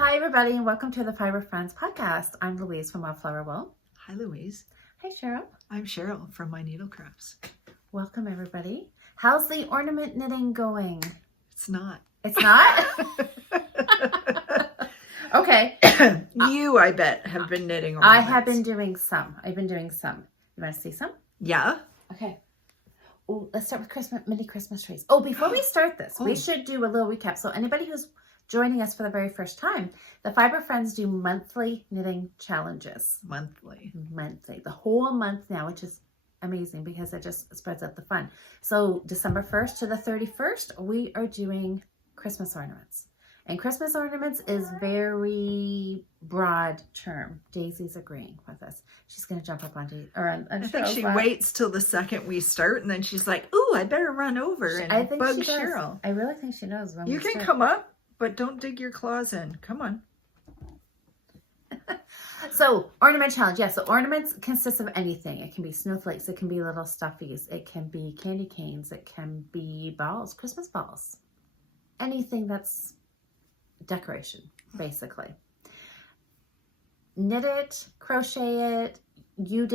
Hi, everybody, and welcome to the Fibre Friends podcast. I'm Louise from Wildflower Wool. Hi, Louise. Hi, Cheryl. I'm Cheryl from My Needle Crafts. Welcome, everybody. How's the ornament knitting going? It's not. It's not? Okay. You, I bet, have been knitting ornaments. I have been doing some. You want to see some? Yeah. Okay. Oh, let's start with mini Christmas trees. Oh, before we start this, we should do a little recap. So anybody who's joining us for the very first time, the Fibre Friends do monthly knitting challenges. Monthly. The whole month now, which is amazing because it just spreads out the fun. So December 1st to the 31st, we are doing Christmas ornaments. And Christmas ornaments is very broad term. Daisy's agreeing with us. She's going to jump up on Daisy. I think she waits till the second we start, and then she's like, "Ooh, I better run over and bug Cheryl." I really think she knows when you can come up, but don't dig your claws in. Come on. So, ornament challenge. Yeah, so ornaments consist of anything. It can be snowflakes. It can be little stuffies. It can be candy canes. It can be balls, Christmas balls. Anything that's decoration, basically. Knit it, crochet it. You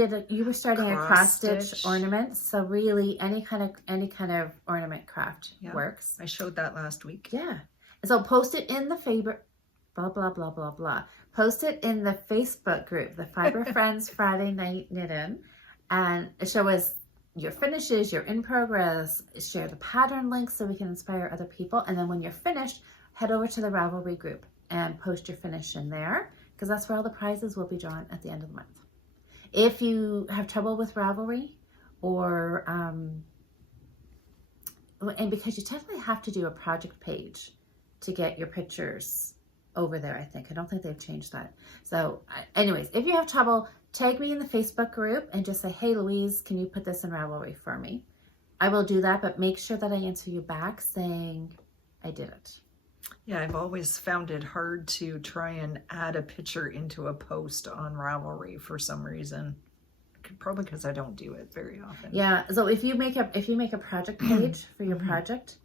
were starting a cross stitch ornament, so really any kind of ornament craft works. I showed that last week. Yeah. So post it in the Fibre, blah blah blah blah blah. Post it in the Facebook group, the Fibre Friends Friday Night Knit In, and show us your finishes, your in progress. Share the pattern links so we can inspire other people. And then when you're finished, head over to the Ravelry group and post your finish in there, because that's where all the prizes will be drawn at the end of the month. If you have trouble with Ravelry, or and because you technically have to do a project page to get your pictures over there, I think. I don't think they've changed that. So anyways, if you have trouble, tag me in the Facebook group and just say, "Hey, Louise, can you put this in Ravelry for me?" I will do that, but make sure that I answer you back saying I did it. Yeah, I've always found it hard to try and add a picture into a post on Ravelry for some reason. Probably because I don't do it very often. Yeah, so if you make a project page for your project,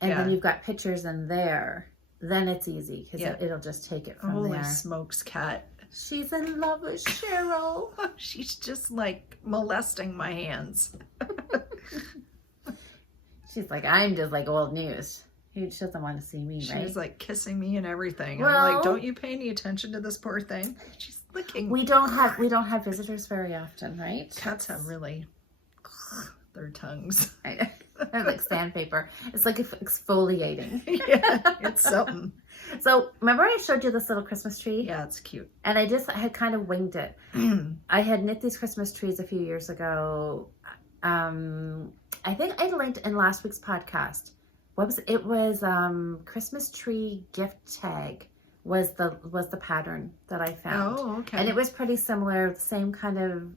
and then you've got pictures in there, then it's easy because it'll just take it from there. Holy smokes, Kat. She's in love with Cheryl. She's just like molesting my hands. She's like, I'm just like old news. She doesn't want to see me, right? She's like kissing me and everything. Well, I'm like, don't you pay any attention to this poor thing? She's licking. We don't have visitors very often, right? Cats have really their tongues. They're like sandpaper. It's like exfoliating. Yeah, it's something. So remember I showed you this little Christmas tree? Yeah, it's cute. And I had kind of winged it. I had knit these Christmas trees a few years ago. I think I linked in last week's podcast. It was Christmas tree gift tag was the pattern that I found. Oh, okay. And it was pretty similar, same kind of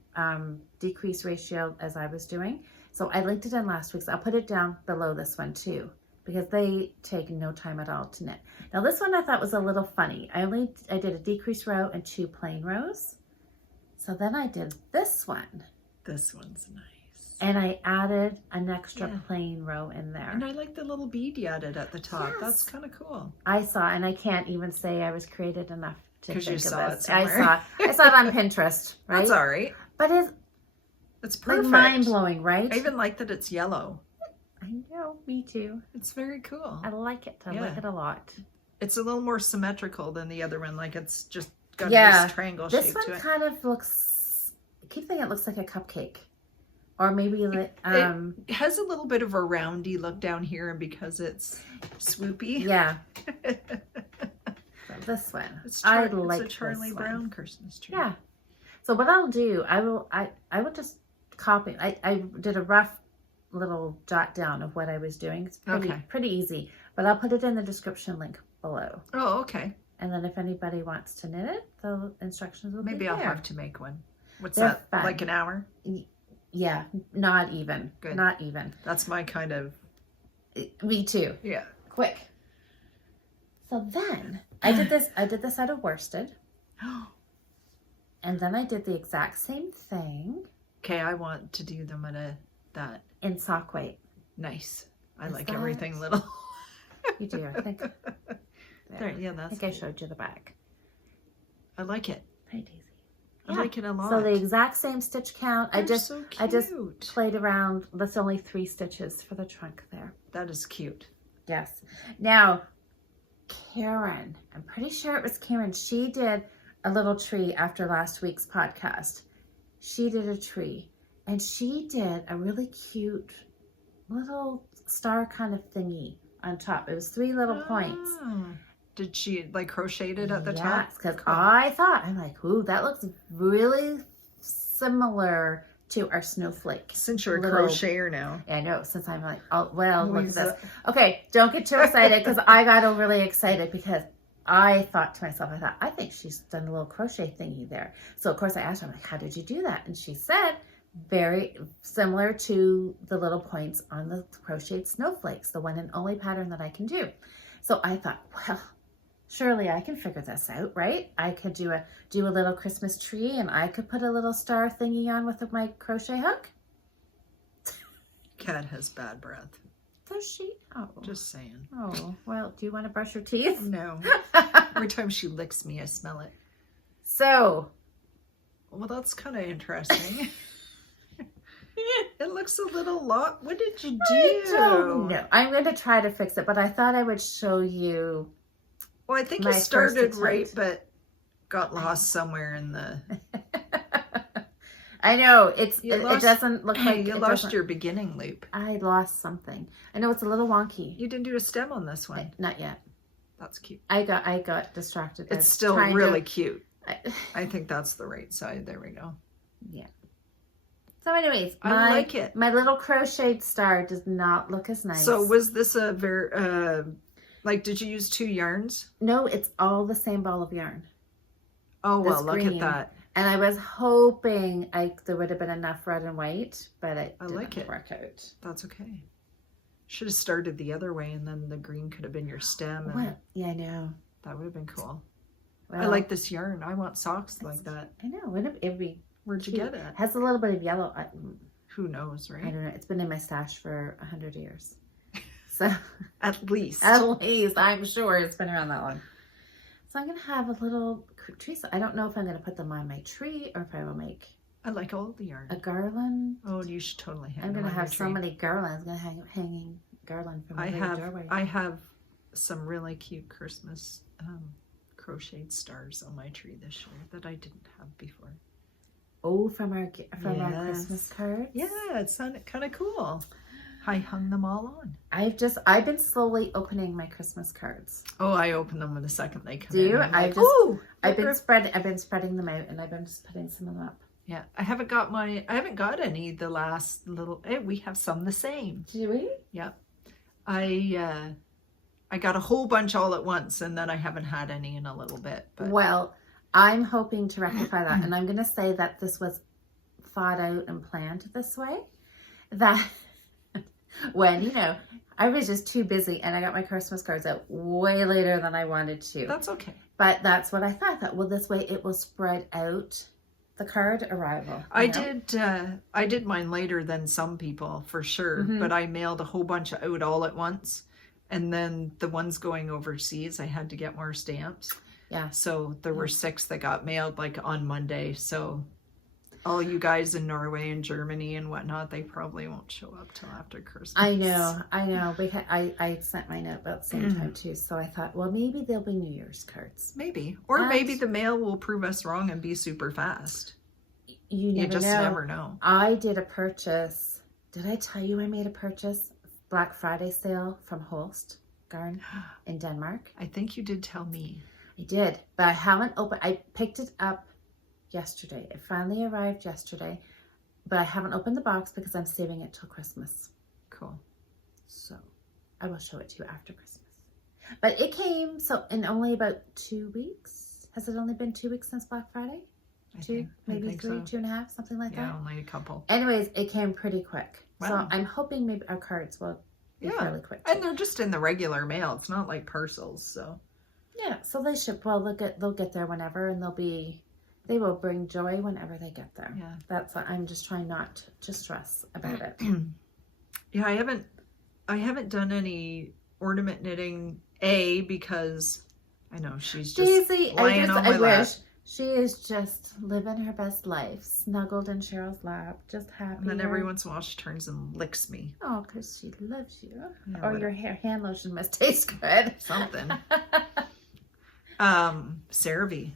decrease ratio as I was doing. So I linked it in last week's. I'll put it down below this one too, because they take no time at all to knit. Now this one I thought was a little funny. I did a decrease row and 2 plain rows. So then I did this one. This one's nice. And I added an extra plain row in there. And I like the little bead you added at the top. Yes. That's kind of cool. I saw, and I can't even say I was creative enough to think of this. It I saw it on Pinterest, right? That's all right. But it's perfect. Like mind-blowing, right? I even like that it's yellow. I know, me too. It's very cool. I like it. I like it a lot. It's a little more symmetrical than the other one. Like it's just got this triangle shape to it. This one kind of looks, I keep thinking it looks like a cupcake. Or maybe it has a little bit of a roundy look down here, and because it's swoopy. Yeah. This one. I like it's a Charlie Brown Christmas tree. Yeah. So what I'll do, I will just copy. I did a rough little jot down of what I was doing. It's pretty easy, but I'll put it in the description link below. Oh, okay. And then if anybody wants to knit it, the instructions will be there. Maybe I'll have to make one. What's that? Fun. Like an hour? Yeah, not even. Good. Not even. That's my kind of... Me too. Yeah. Quick. So then, I did this out of worsted. And then I did the exact same thing. Okay, I want to do them at that. In sock weight. Nice. I like everything little. You do, I think. There, yeah, I that's think I cool. showed you the back. I like it. Hi, Daisy. I like it a lot. So the exact same stitch count. They're so cute. I just played around. That's only 3 stitches for the trunk there. That is cute. Yes. Now, Karen, I'm pretty sure it was Karen. She did a little tree after last week's podcast. She did a tree, and she did a really cute little star kind of thingy on top. It was 3 little points. Did she like crochet it at the top? Yes, because I'm like, ooh, that looks really similar to our snowflake. Since you're a crocheter now. I know, since I'm like, oh, well, look at this. Okay, don't get too excited because I got overly excited because I thought to myself, I think she's done a little crochet thingy there. So, of course, I asked her, I'm like, how did you do that? And she said, very similar to the little points on the crocheted snowflakes, the one and only pattern that I can do. So I thought, well, surely I can figure this out, right? I could do a little Christmas tree, and I could put a little star thingy on with my crochet hook. Cat has bad breath. Does she? Oh, just saying. Oh, well, do you want to brush your teeth? No. Every time she licks me, I smell it. So, well, that's kind of interesting. It looks a little lot. What did you do? I don't know. I'm going to try to fix it, but I thought I would show you. Well, I think you started right, but got lost somewhere in the. I know it doesn't look like you lost your beginning loop. I lost something. I know it's a little wonky. You didn't do a stem on this one. Not yet. That's cute. I got distracted. It's still really cute. I think that's the right side. There we go. Yeah. So anyways, I like it. My little crocheted star does not look as nice. So was this a very, like, did you use 2 yarns? No, it's all the same ball of yarn. Oh, well, look at that. And I was hoping there would have been enough red and white, but it didn't work out. That's okay. Should have started the other way, and then the green could have been your stem. And yeah, I know. That would have been cool. Well, I like this yarn. I want socks like that. I know. It'd be Where'd you get it? It has a little bit of yellow. Who knows, right? I don't know. It's been in my stash for 100 years. So At least, I'm sure it's been around that long. So I'm going to have a little tree. So I don't know if I'm going to put them on my tree or if I will make. I like all the yarn. A garland. Oh, you should totally hang. I'm going to have so many garlands. I'm going to hanging garland from my doorway. I have some really cute Christmas crocheted stars on my tree this year that I didn't have before. Oh, from our Christmas cards? Yeah, it sounded kind of cool. I hung them all on. I've been slowly opening my Christmas cards. Oh, I open them the second they come in. Do you? I've been spreading them out, and I've been just putting some of them up. Yeah, I haven't got any the last little. We have some the same. Do we? Yep. I got a whole bunch all at once, and then I haven't had any in a little bit. But well, I'm hoping to rectify that, and I'm going to say that this was thought out and planned this way. That when I was just too busy, and I got my Christmas cards out way later than I wanted to. That's okay. But that's what I thought. That this way it will spread out the card arrival. I did mine later than some people for sure, but I mailed a whole bunch out all at once, and then the ones going overseas, I had to get more stamps. Yeah. So there were 6 that got mailed like on Monday. So all you guys in Norway and Germany and whatnot, they probably won't show up till after Christmas. I know. I sent mine out about the same time too. So I thought, well, maybe there'll be New Year's cards. Maybe. Or maybe the mail will prove us wrong and be super fast. You just never know. I did a purchase. Did I tell you I made a purchase? Black Friday sale from Holst Garn in Denmark. I think you did tell me. I did, but I haven't opened. I picked it up yesterday. It finally arrived yesterday, but I haven't opened the box because I'm saving it till Christmas. Cool. So I will show it to you after Christmas. But it came in only about 2 weeks. Has it only been 2 weeks since Black Friday? Maybe 3, so. 2.5, something like that. Yeah, only a couple. Anyways, it came pretty quick. Wow. So I'm hoping maybe our cards will be fairly quick. And they're just in the regular mail. It's not like parcels, so. Yeah, so they should. Well, they'll get there whenever, and they will bring joy whenever they get there. Yeah, that's. I'm just trying not to stress about it. Yeah, I haven't done any ornament knitting. Because I know, she's just Daisy, lying on my I lap. wish she is just living her best life, snuggled in Cheryl's lap, just happy. And then every once in a while she turns and licks me. Oh, because she loves you. Yeah, or your hand lotion must taste good. Something. CeraVe.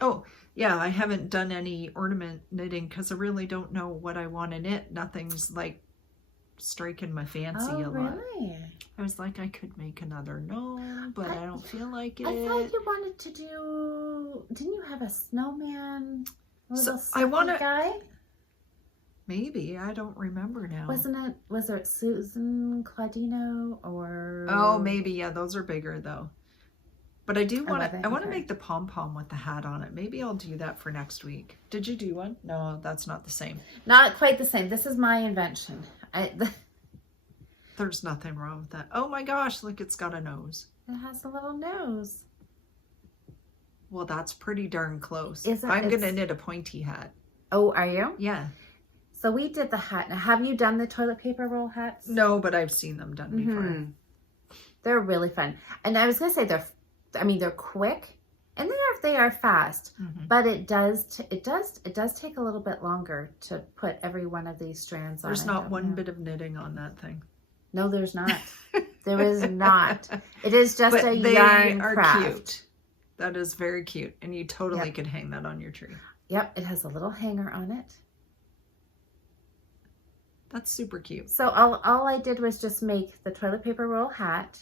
Oh, yeah, I haven't done any ornament knitting because I really don't know what I want to knit. Nothing's like striking my fancy a lot. Really? I was like, I could make another gnome, but I don't feel like it. I thought you wanted to do, didn't you have a snowman? Little I want to, guy? maybe, I don't remember now. Was it Susan Claudino or? Oh, maybe, yeah, those are bigger though. But I do want to, I want to okay. make the pom-pom with the hat on it. Maybe I'll do that for next week. Did you do one? No, that's not the same. Not quite the same. This is my invention. There's nothing wrong with that. Oh my gosh, look, it's got a nose. It has a little nose. Well, that's pretty darn close. I'm going to knit a pointy hat. Oh, are you? Yeah. So we did the hat. Now, have you done the toilet paper roll hats? No, but I've seen them done before. They're really fun. And I was going to say they're quick and they are fast, but it does take a little bit longer to put every one of these strands on. There's not one bit of knitting on that thing. No, there's not. There is not. It is just a yarn craft. Cute. That is very cute. And you totally could hang that on your tree. Yep. It has a little hanger on it. That's super cute. So all I did was just make the toilet paper roll hat.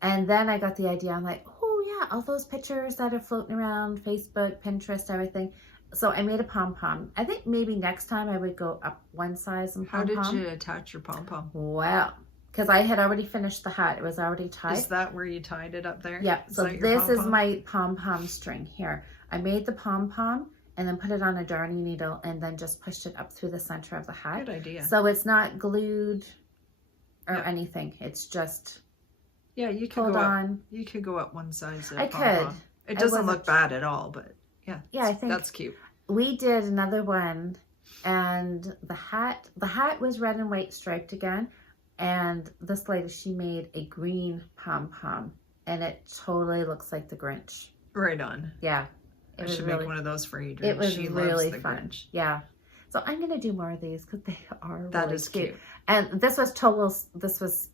And then I got the idea. I'm like, oh yeah, all those pictures that are floating around Facebook, Pinterest, everything. So I made a pom-pom. I think maybe next time I would go up one size and pom-pom. How did you attach your pom-pom? Well, because I had already finished the hat. It was already tied. Is that where you tied it up there? Yep. So this is my pom-pom string here. I made the pom-pom and then put it on a darning needle and then just pushed it up through the center of the hat. Good idea. So it's not glued or anything. It's just you could go up. You could go up one size. I could. It doesn't look bad at all, but I think that's cute. We did another one, and the hat was red and white striped again, and this lady, she made a green pom-pom, and it totally looks like the Grinch. Right on. Yeah. I should make one of those for Adrian. It was she really loves the fun. Grinch. Yeah. So I'm going to do more of these because they are that really is cute. And this was this was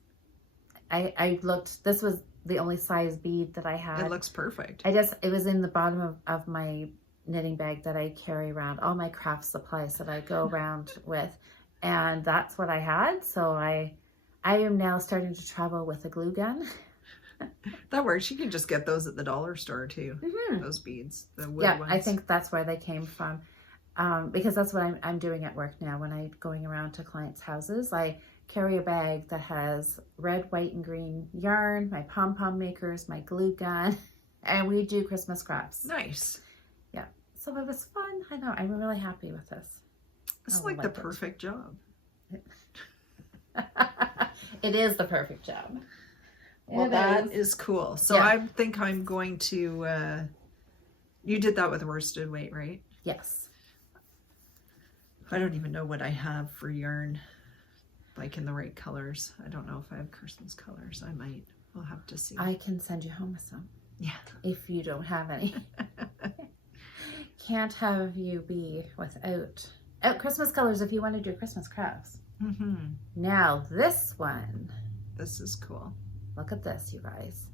the only size bead that I had. It looks perfect. It was in the bottom of my knitting bag that I carry around, all my craft supplies that I go around with. And that's what I had. So I am now starting to travel with a glue gun. That works. You can just get those at the dollar store too. Those beads, the wood ones. I think that's where they came from. Because that's what I'm doing at work now. When I'm going around to clients' houses, I carry a bag that has red, white, and green yarn, my pom-pom makers, my glue gun, and we do Christmas crafts. Nice. Yeah. So it was fun. I know. I'm really happy with this. It's like the perfect job. It is the perfect job. Well, that is cool. So I think I'm going to, you did that with worsted weight, right? Yes. I don't even know what I have for yarn, like in the right colors. I don't know if I have Kirsten's colors. I might. We'll have to see. I can send you home with some. Yeah. If you don't have any. Can't have you be without Christmas colors if you want to do Christmas crafts. Now this one. This is cool. Look at this, you guys.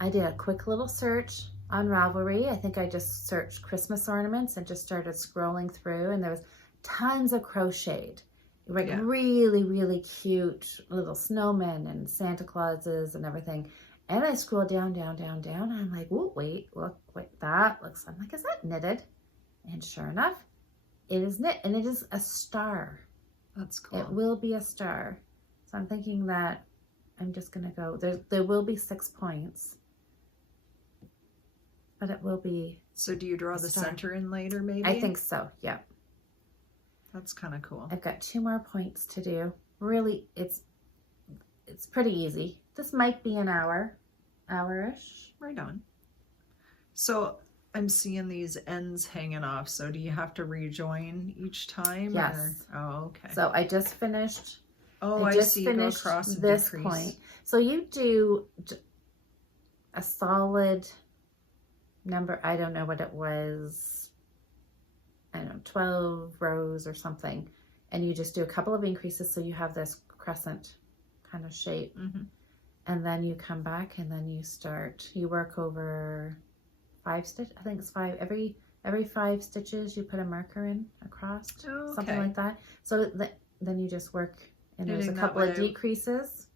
I did a quick little search on Ravelry. I think I just searched Christmas ornaments and just started scrolling through, and there was tons of crocheted. Like really, really cute little snowmen and Santa Clauses and everything. And I scroll down, down, down, down. And I'm like, oh, wait, that looks, I'm like, is that knitted? And sure enough, it is knit, and it is a star. That's cool. It will be a star. So I'm thinking that I'm just going to go, there will be 6 points, but it will be. So do you draw the center in later, maybe? I think so, yeah. That's kind of cool. I've got 2 more points to do. Really, it's pretty easy. This might be an hour-ish. Right on. So I'm seeing these ends hanging off. So do you have to rejoin each time? Yes. Or? Oh, okay. So I just finished Oh, I I just see. You go finished across and this decrease. point. So you do a solid number, I don't know what it was, I don't know, 12 rows or something. And you just do a couple of increases so you have this crescent kind of shape. Mm-hmm. And then you come back and then you work over 5 stitches. I think it's 5. Every 5 stitches you put a marker in across, something like that. So then you just work, and there's a couple of decreases.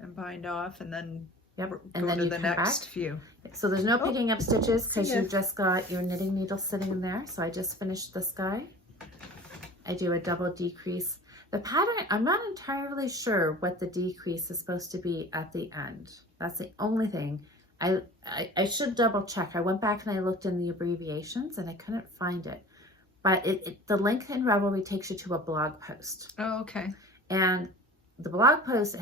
And bind off, and then and then to you the come next back. few. So there's no picking up stitches because ya. you've just got your knitting needle sitting in there. So I just finished this guy. I do a double decrease. The pattern, I'm not entirely sure what the decrease is supposed to be at the end. That's the only thing. I should double check. I went back and I looked in the abbreviations and I couldn't find it. But the link in Ravelry takes you to a blog post. Oh, okay. And the blog post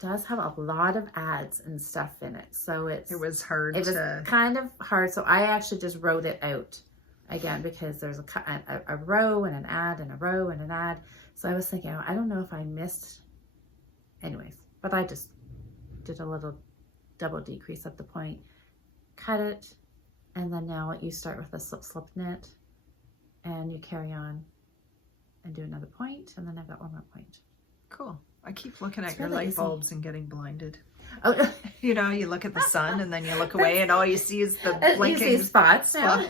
does have a lot of ads and stuff in it. So it was kind of hard. So I actually just wrote it out again because there's a row and an ad and a row and an ad. So I was thinking, I don't know if I missed anyways, but I just did a little double decrease at the point, cut it, and then now you start with a slip knit and you carry on and do another point, and then I've got one more point. Cool. I keep looking at your light bulbs and getting blinded. Oh, you know, you look at the sun and then you look away and all you see is the blinking you see spots. spot.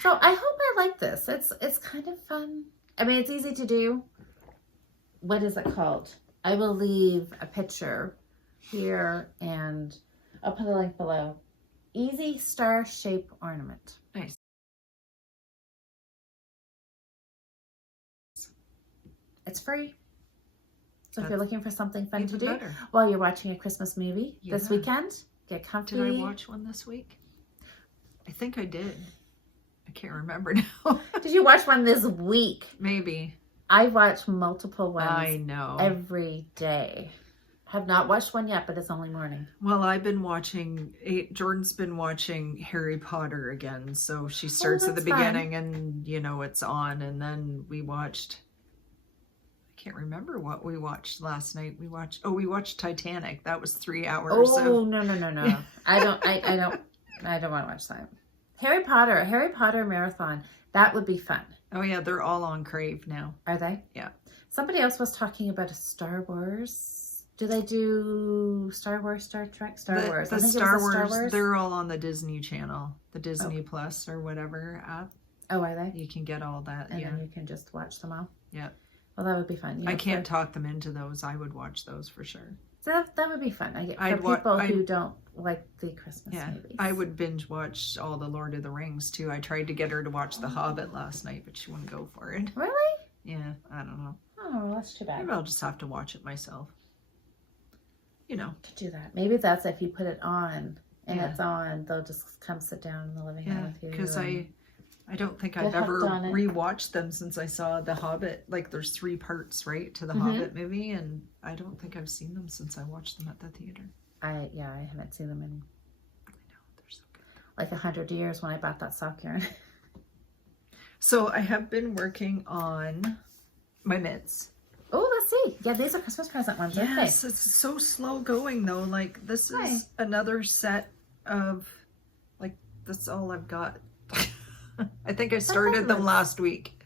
So I hope I like this. It's kind of fun. I mean, it's easy to do. What is it called? I will leave a picture here and I'll put a link below. Easy star shape ornament. Nice. It's free. So if you're looking for something fun to do better. while you're watching a Christmas movie this weekend, get comfy. Did I watch one this week? I think I did. I can't remember now. Did you watch one this week? Maybe. I watch multiple ones. I know. Every day. Have not watched one yet, but it's only morning. Well, I've been watching, Jordan's been watching Harry Potter again. So she starts at the beginning and, you know, it's on. And then we watched, I can't remember what we watched last night. We watched Titanic. That was 3 hours. Oh, no. I don't want to watch that. Harry Potter marathon. That would be fun. Oh yeah, they're all on Crave now. Are they? Yeah. Somebody else was talking about a Star Wars. Do they do Star Wars, Star Trek, Star Wars? The Star Wars, they're all on the Disney Channel, the Disney Plus or whatever app. Oh, are they? You can get all that. And then you can just watch them all. Yeah. Well, that would be fun. I can't talk them into those. I would watch those for sure. So that would be fun. For people who don't like the Christmas movies. I would binge watch all the Lord of the Rings too. I tried to get her to watch The Hobbit last night, but she wouldn't go for it. Really? Yeah, I don't know. Oh, well, that's too bad. Maybe I'll just have to watch it myself. You know. To do that. Maybe that's if you put it on and it's on, they'll just come sit down in the living room with you. Because I don't think I've ever rewatched them since I saw The Hobbit. Like there's 3 parts, right, to the Hobbit movie, and I don't think I've seen them since I watched them at the theater. I haven't seen them in I know, they're so good. like 100 years when I bought that sock yarn. So I have been working on my mitts. Oh, let's see. Yeah, these are Christmas present ones. Yes, it's so slow going though. Like this is another set of, like, that's all I've got. I think I started them last week.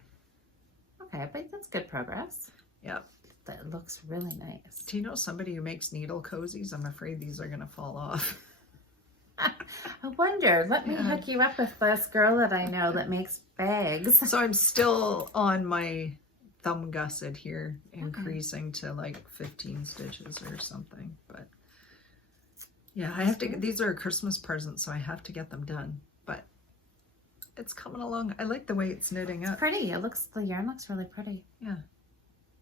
Okay, but that's good progress. Yep. That looks really nice. Do you know somebody who makes needle cozies? I'm afraid these are going to fall off. I wonder. Let me hook you up with this girl that I know that makes bags. So I'm still on my thumb gusset here, increasing to like 15 stitches or something. But yeah, I have to. These are a Christmas present, so I have to get them done. But it's coming along. I like the way it's knitting up. It's pretty. The yarn looks really pretty. Yeah.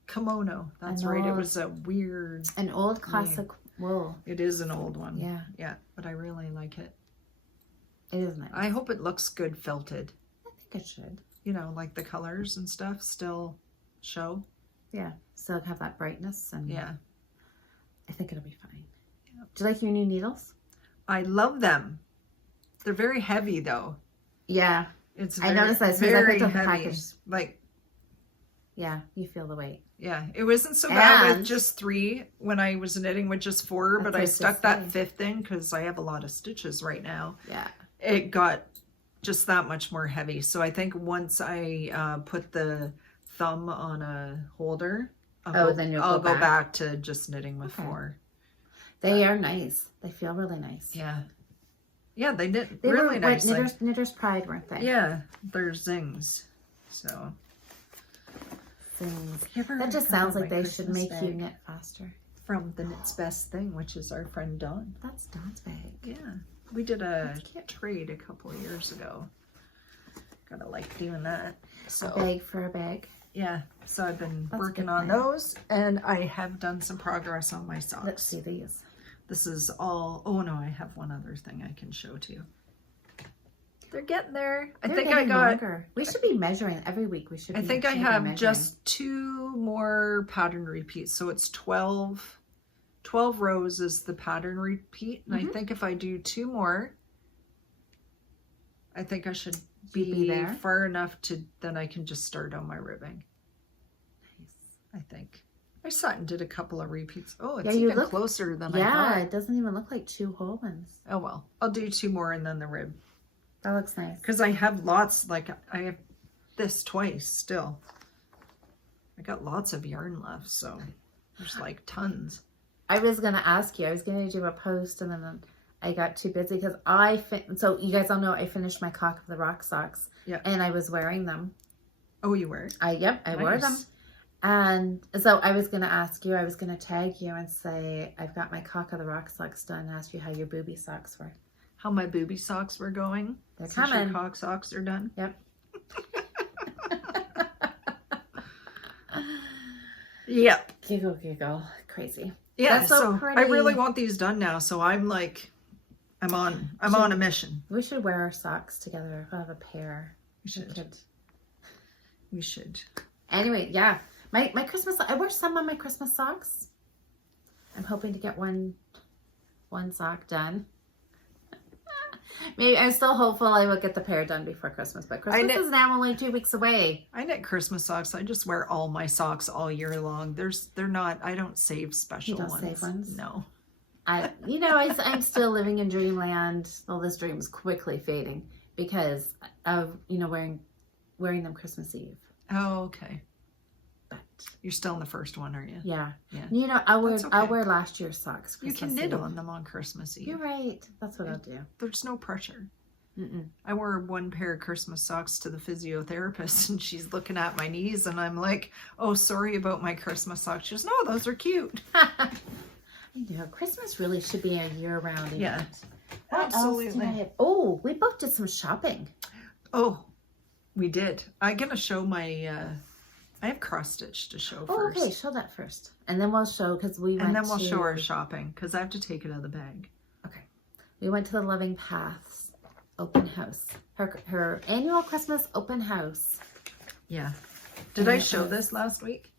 Kimono. That's right. It was a weird. An old classic wool. It is an old one. Yeah. Yeah, but I really like it. It is nice. I hope it looks good felted. I think it should. You know, like the colors and stuff still show. Yeah. Still have that brightness and yeah. I think it'll be fine. Yeah. Do you like your new needles? I love them. They're very heavy though. Yeah. It's I noticed that. Very heavy. Like Yeah, you feel the weight. Yeah, it wasn't so bad And- with just 3 when I was knitting with just 4, but I That's stuck what I that was 5th in because I have a lot of stitches right now. Yeah. It got just that much more heavy. So I think once I put the thumb on a holder, Then you'll I'll go go back to just knitting with Okay. 4. They are nice. They feel really nice. Yeah. Yeah, they did They really were nice. Knitter's Pride, weren't they? Yeah, they're zings. So Things. Give her That just a couple sounds of like my they should Christmas make you bag. knit faster. From the Knit's Best Thing, which is our friend Dawn. That's Dawn's bag. Yeah, we did a That's cute. trade a couple of years ago. Gotta like doing that. A So bag for a bag. yeah, so I've been That's a working good on plan. those, and I have done some progress on my socks. Let's see these. This is all. Oh no, I have one other thing I can show to you. They're getting there. I They're think I getting got. longer. We should be measuring every week. We should. I think I should be have measuring. just 2 more pattern repeats. So it's 12 rows is the pattern repeat. And I think if I do 2 more, I think I should be there? far enough to, then I can just start on my ribbing. Nice. I think. I sat and did a couple of repeats. Oh, it's Yeah, you even look- closer than I Yeah, thought. it doesn't even look like 2 whole ones. Oh well, I'll do 2 more and then the rib. That looks nice. Because I have lots, like I have this twice still. I got lots of yarn left, so there's like tons. I was gonna ask you. I was gonna do a post, and then I got too busy because so you guys all know I finished my Cock of the Rock socks. Yeah. And I was wearing them. Oh, you were? I wore them. Nice. And so I was gonna ask you. I was gonna tag you and say I've got my Cock of the Rock socks done. And ask you how your booby socks were. How my booby socks were going. They're Since your coming. cock socks are done. Yep. Yep. Giggle. Crazy. Yeah, That's so so I pretty. really want these done now. So I'm like, I'm on a mission. We should wear our socks together. We'll have a pair. We should. Anyway, yeah. My Christmas, I wear some of my Christmas socks. I'm hoping to get one sock done. Maybe I'm still hopeful I will get the pair done before Christmas, but Christmas is now only 2 weeks away. I knit Christmas socks. I just wear all my socks all year long. They're not. I don't save special You don't ones. save ones? No. I'm still living in dreamland. All this dream is quickly fading because of wearing them Christmas Eve. Oh, okay. But You're still in the first one, are you? yeah. Yeah. I'll That's wear okay. last year's socks. You can Christmas knit Eve. on them on Christmas Eve. You're right. That's what I'll do. There's no pressure. Mm-mm. I wore 1 pair of Christmas socks to the physiotherapist, and she's looking at my knees, and I'm like, "Oh, sorry about my Christmas socks." She goes, "No, those are cute." I know Christmas really should be a year-round event. Yeah, What else absolutely. did I have? Oh, we both did some shopping. Oh, we did. I'm gonna show my. I have cross stitch to show Oh, first, okay. Show that first, and then we'll show because we went. and then we'll to, show our shopping because I have to take it out of the bag. Okay, we went to the Loving Paths open house. Her annual Christmas open house. Yeah. Did I show this last week?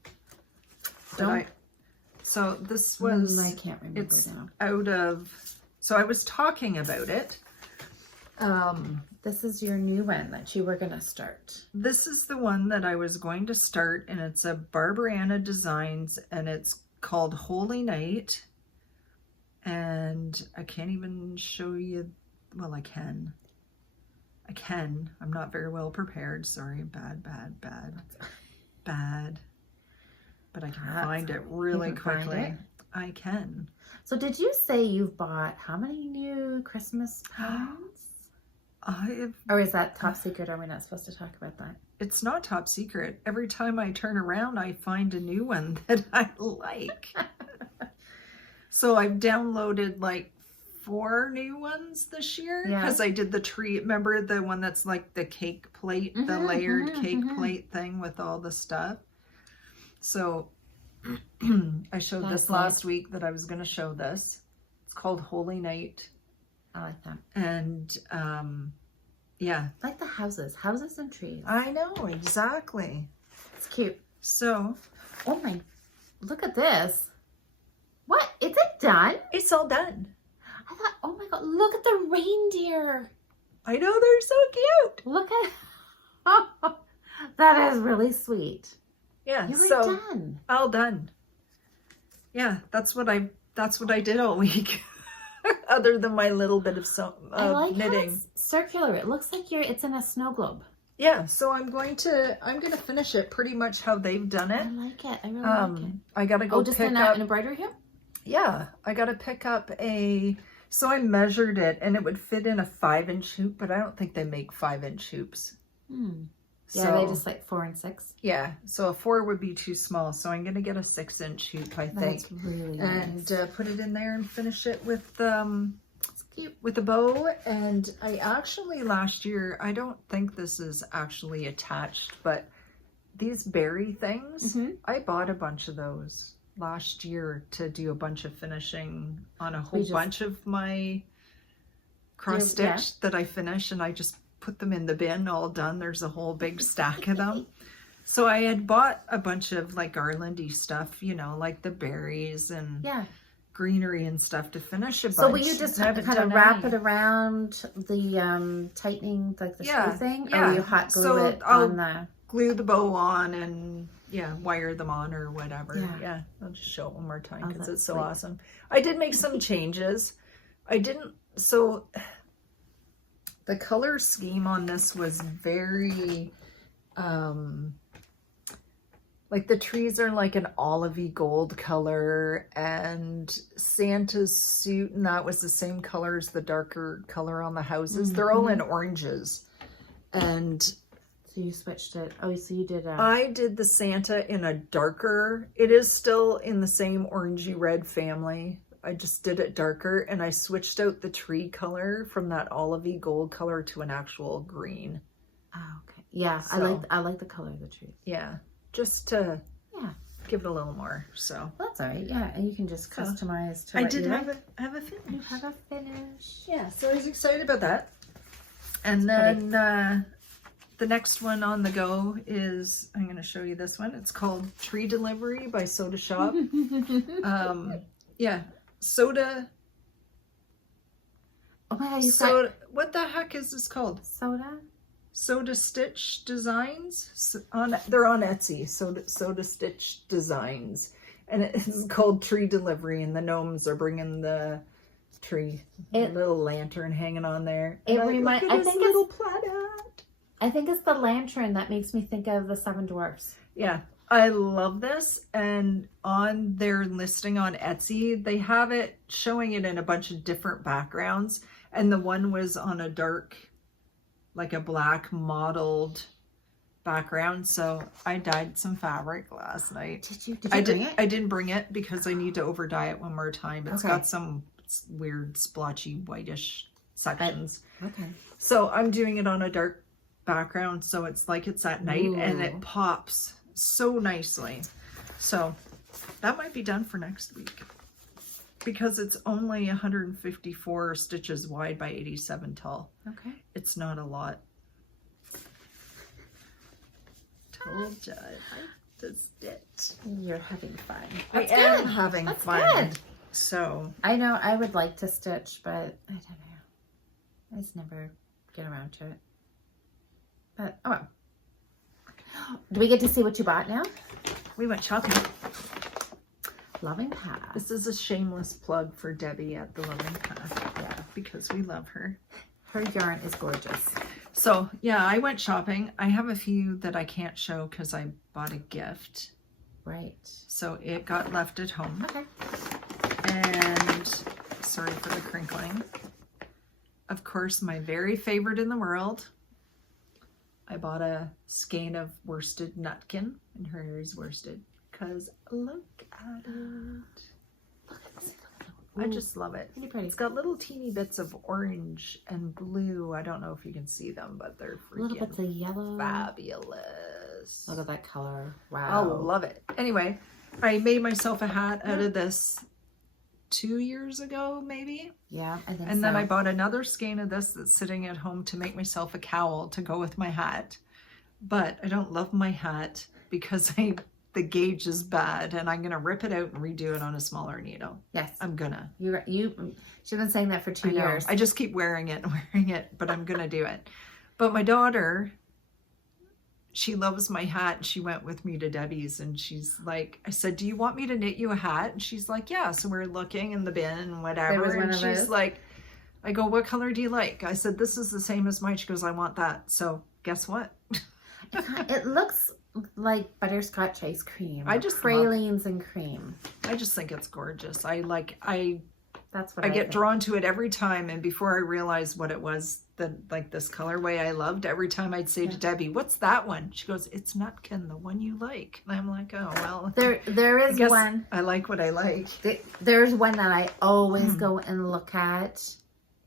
Don't. So this was. I can't remember It's now. out of. So I was talking about it. This is your new one that you were gonna start. This is the one that I was going to start, and it's a Barbara Designs, and it's called Holy Night. And I can't even show you. Well, I can. I'm not very well prepared. Sorry. Bad. But I can find it really You can find quickly. it? I can. So did you say you've bought how many new Christmas patterns? Or is that top secret? Are we not supposed to talk about that? It's not top secret. Every time I turn around, I find a new one that I like. So I've downloaded like 4 new ones this year because I did the tree. Remember the one that's like the cake plate, the layered cake plate thing with all the stuff? So I showed this last week that I was going to show this. It's called Holy Night. I like that. And yeah. I like the houses and trees. I know, exactly. It's cute. So. Oh my, look at this. What? Is it done? It's all done. I thought, oh my God, look at the reindeer. I know, they're so cute. Look at, that is really sweet. Yeah, You were so done. all done. Yeah, that's what I did all week. Other than my little bit of I like knitting. how it's circular. It looks like it's in a snow globe. Yeah, so I'm gonna finish it pretty much how they've done it. I like it. I really like it. I gotta go just pick an up. embroidery hoop? Yeah, I gotta pick up so I measured it and it would fit in a 5-inch hoop, but I don't think they make 5-inch hoops. Yeah, So, they just like 4 and 6. yeah, so a 4 would be too small, so I'm gonna get a 6-inch hoop, I think. That's really nice. And put it in there and finish it with It's cute. with a bow. And I actually last year, I don't think this is actually attached, but these berry things, I bought a bunch of those last year to do a bunch of finishing on a whole bunch of my cross stitch that I finish, and I just put them in the bin all done. There's a whole big stack of them. So I had bought a bunch of like garlandy stuff, you know, like the berries and greenery and stuff to finish a bunch. So will you just kind of wrap it around the tightening, like the screw thing? Yeah. Or will you hot glue it on the... glue the bow on and wire them on or whatever. Yeah, I'll just show it one more time because it's so awesome. I did make some changes. So the color scheme on this was very like the trees are like an olivey gold color, and Santa's suit and that was the same color as the darker color on the houses. They're all in oranges. And so you switched it. Oh, so you did I did the Santa in a darker. It is still in the same orangey red family. I just did it darker, and I switched out the tree color from that olivey gold color to an actual green. Oh, okay. Yeah, so, I like the color of the tree. Yeah, just to give it a little more. So well, that's all right. Yeah, and you can just customize. To I what did you have like. a finish. You have a finish. Yeah, so I was excited about that. And then the next one on the go is, I'm going to show you this one. It's called Tree Delivery by Soda Shop. Soda. Oh my God, Soda. What the heck is this called? Soda Stitch Designs. They're on Etsy. Soda Stitch Designs, and it is called Tree Delivery. And the gnomes are bringing the tree, little lantern hanging on there. I think it's the lantern that makes me think of the Seven Dwarfs. Yeah, I love this. And on their listing on Etsy, they have it showing it in a bunch of different backgrounds. And the one was on a dark, like a black mottled background. So I dyed some fabric last night. Did you bring it? I didn't bring it because I need to over dye it one more time. It's got some weird splotchy whitish sections. Okay. So I'm doing it on a dark background, so it's like it's at night. Ooh. And it pops so nicely. So that might be done for next week because it's only 154 stitches wide by 87 tall. Okay. It's not a lot. Told you I like to stitch. You're having fun. I am having fun. Good. So I know I would like to stitch, but I don't know. I just never get around to it. But oh well. Do we get to see what you bought now? We went shopping. Loving Path. This is a shameless plug for Debbie at the Loving Path. Yeah, because we love her. Her yarn is gorgeous. So yeah, I went shopping. I have a few that I can't show because I bought a gift. Right. So it got left at home. Okay. And sorry for the crinkling. Of course, my very favorite in the world. I bought a skein of worsted nutkin, and her hair is worsted. Because look at it. Look at this. I just love it. Pretty pretty. It's got little teeny bits of orange and blue. I don't know if you can see them, but they're freaking little bits of yellow. Fabulous. Look at that color. Wow. I love it. Anyway, I made myself a hat out of this 2 years ago, maybe. Yeah, I think so. And then I bought another skein of this that's sitting at home to make myself a cowl to go with my hat. But I don't love my hat because the gauge is bad, and I'm gonna rip it out and redo it on a smaller needle. Yes, I'm gonna. She's been saying that for 2 years. I just keep wearing it, but I'm gonna do it. But my daughter, she loves my hat. And she went with me to Debbie's and she's like, I said, do you want me to knit you a hat? And she's like, yeah. So we're looking in the bin and whatever. And she's like, I go, what color do you like? I said, this is the same as mine. She goes, I want that. So guess what? It looks like butterscotch ice cream. I just pralines and cream. I just think it's gorgeous. I That's what I get think. drawn to it every time, and before I realized what it was, that like this colorway I loved, every time I'd say to Debbie, what's that one? She goes, it's Nutkin, the one you like. And I'm like, oh well, there is one. I like what I like. There's one that I always go and look at,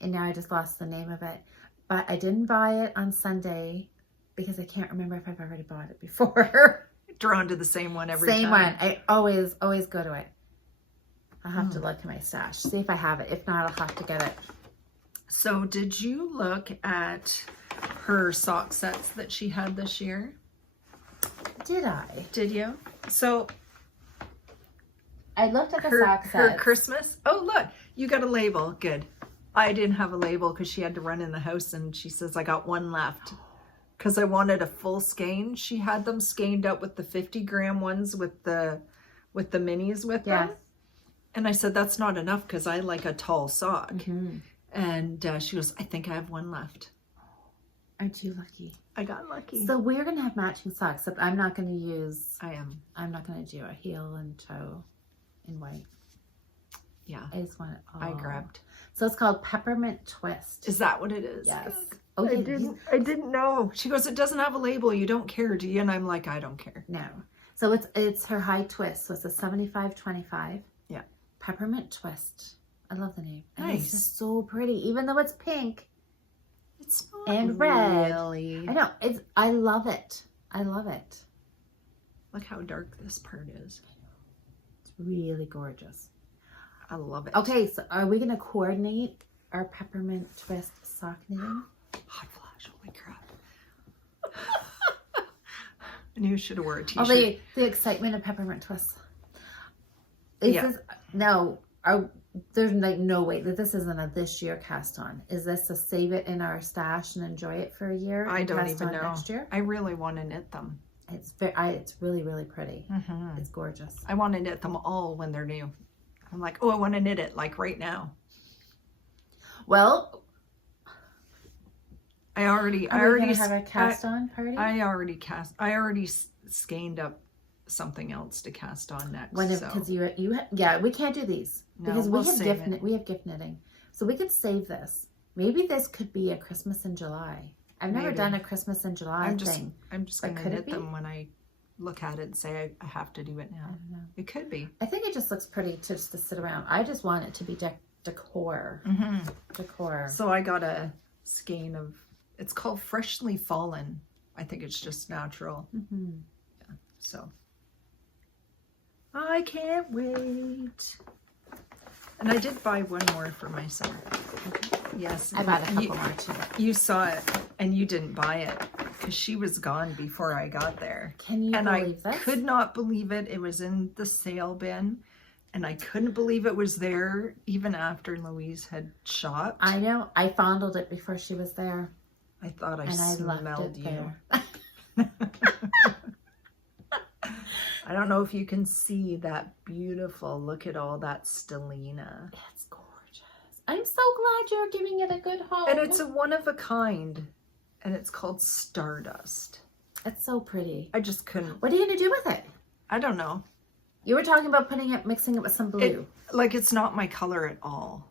and now I just lost the name of it, but I didn't buy it on Sunday because I can't remember if I've already bought it before. Drawn to the same one every time. Same one. I always go to it. I'll have to look in my stash, see if I have it. If not, I'll have to get it. So did you look at her sock sets that she had this year? Did I? Did you? So I looked at the sock sets. Her Christmas. Oh, look, you got a label. Good. I didn't have a label because she had to run in the house, and she says, I got one left. Because I wanted a full skein. She had them skeined out with the 50-gram ones with the minis with them. And I said, that's not enough because I like a tall sock. And she goes, I think I have one left. Aren't you lucky? I got lucky. So we're going to have matching socks, except I'm not going to use... I'm not going to do a heel and toe in white. Yeah. I just want it all. I grabbed. So it's called Peppermint Twist. Is that what it is? Yes. Oh, I didn't know. She goes, it doesn't have a label. You don't care, do you? And I'm like, I don't care. No. So it's her high twist. So it's a 75-25. Yeah. Peppermint Twist. I love the name. And Nice. it's just so pretty. Even though it's pink. It's not And red. really. I know. I love it. I love it. Look how dark this part is. It's really gorgeous. I love it. Okay, so are we going to coordinate our Peppermint Twist sock knitting? Hot flash. Holy crap. I knew you should have wore a t-shirt. Oh, the excitement of Peppermint Twist. There's like no way that this isn't a this year cast on. Is this to save it in our stash and enjoy it for a year? I don't cast even on know. Next year? I really want to knit them. It's really, really pretty. It's gorgeous. I want to knit them all when they're new. I'm like, oh, I want to knit it like right now. Well, I already have a cast on party. I already skeined up something else to cast on next. Because we can't do these because we have gift knitting, so we could save this. Maybe this could be a Christmas in July. I've never done a Christmas in July thing. I'm just going to knit them when I look at it and say I have to do it now. I don't know. It could be. I think it just looks pretty to sit around. I just want it to be decor. Decor. So I got a skein of. It's called Freshly Fallen. I think it's just natural. Yeah. So I can't wait. And I did buy one more for myself. Yes. I bought a couple more too. You saw it and you didn't buy it because she was gone before I got there. Can you believe this? I could not believe it. It was in the sale bin. And I couldn't believe it was there even after Louise had shopped. I know. I fondled it before she was there. I thought I smelled left it you. there. I don't know if you can see that beautiful. Look at all that stellina. It's gorgeous. I'm so glad you're giving it a good home. And it's a one of a kind. And it's called Stardust. It's so pretty. I just couldn't. What are you going to do with it? I don't know. You were talking about mixing it with some blue. It's not my color at all.